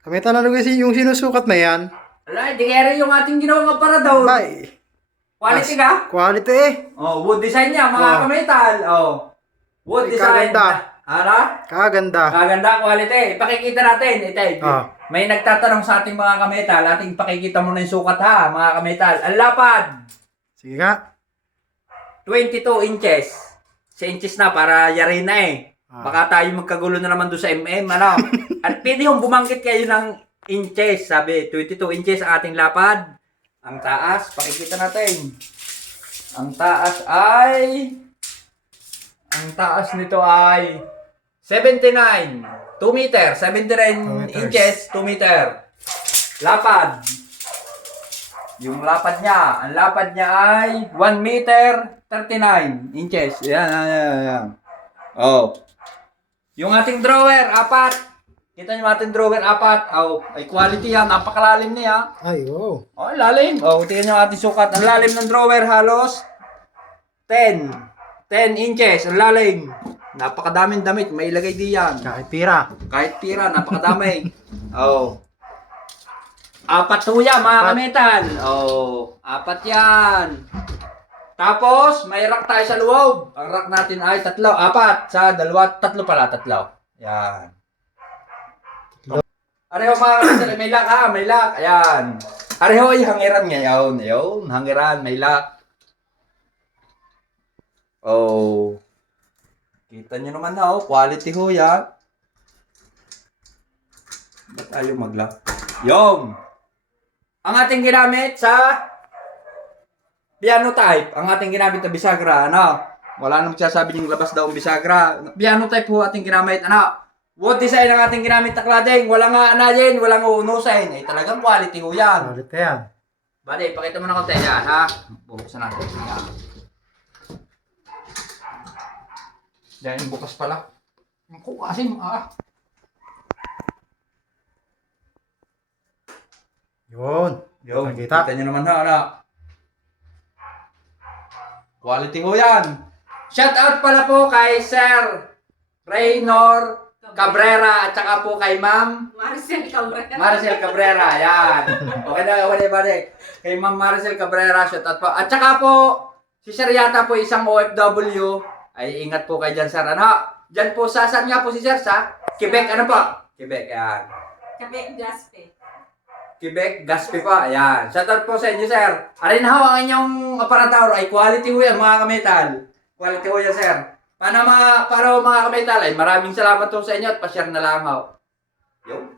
Kami talaga kasi yung sinusukat na yan. Ala, di kaya rin yung ating ginawang aparador. Bay. Quality ka? Quality eh. Oh, wood design niya, mga Oh. kametal. Oh. Wood Ay, design. kaganda. Ano? Kaganda. Maganda quality. Pakikita natin. Ito, Ah. may nagtatanong sa ating mga kametal. Ating pakikita mo na yung sukat ha, mga kametal. Ang lapad, Sige nga. 22 inches. Sa inches na para yari na eh. Ah. Baka tayo magkagulo na naman doon sa MM, ano? At pwede yung bumanggit kayo ng inches. Sabi, 22 inches ang ating lapad. Ang taas, pakikita natin. Ang taas nito ay 79. 2 meter. 79 meters. inches, 2 meter. Lapad. Yung lapad niya, ang lapad niya ay 1 meter 39 inches. Yan. Oh. Yung ating drawer, 4. Kita nyo ating drawer, 4. Oh, ay quality yan. Napakalalim niya. Ay, wow. Oh, lalim. Oh, tingnan nyo ating sukat. Ang lalim ng drawer halos 10 inches. Ang lalim. Napakadaming damit. May ilagay diyan. Kahit pira. Kahit tira, napakadami. Oh. 4 ho yan, mga kametal. Oh, 4 yan. Tapos, may rack tayo sa loob. Ang rack natin ay 3, 4. Sa 2, 3 pala, 3. Yan. Areho mga kametal, may lock ha, may lock. Ayan. Areho ay hangiran ngayon. Ayun, hangiran, may lock. Oh. Kita nyo naman na, oh. Quality ho yan. Ba't tayo mag-lock? Yung. Ang ating ginamit sa piano type. Ang ating ginamit na bisagra, ano? Wala nang magsasabi yung labas daw ang bisagra. Piano type ho ating ginamit, ano? Wood design ang ating ginamit na cladding. Walang anayin, walang uunusin. Eh, talagang quality ho yan. Quality yan. Bale, pakita mo na konti yan, ha? Bubuksan natin. Yan. Yan, bukas pala. Naku, asin, Yun. Yo, Nakita. kita nyo naman ha, ano? Quality ho yan. Shout out pala po kay Sir Raynor Cabrera at saka po kay Ma'am Maricel Cabrera. Maricel Cabrera. Yan. Okay na, balik. Kay Ma'am Maricel Cabrera, shout out po. At saka po, si Sir yata po isang OFW. Ay, ingat po kayo dyan, Sir. Ano? Dyan po sa, saan nga po si Sir? Sa Quebec, ano po? Quebec, yan. Kape Gaspe. Quebec, Gaspe pa. Ayan. Shoutout po sa inyo, sir. Arin ho, ang inyong aparador ay quality ho yan, mga kametal. Quality ho yan, sir. Para mga kametal ay maraming salamat po sa inyo at pa-share na lang ho. Yo.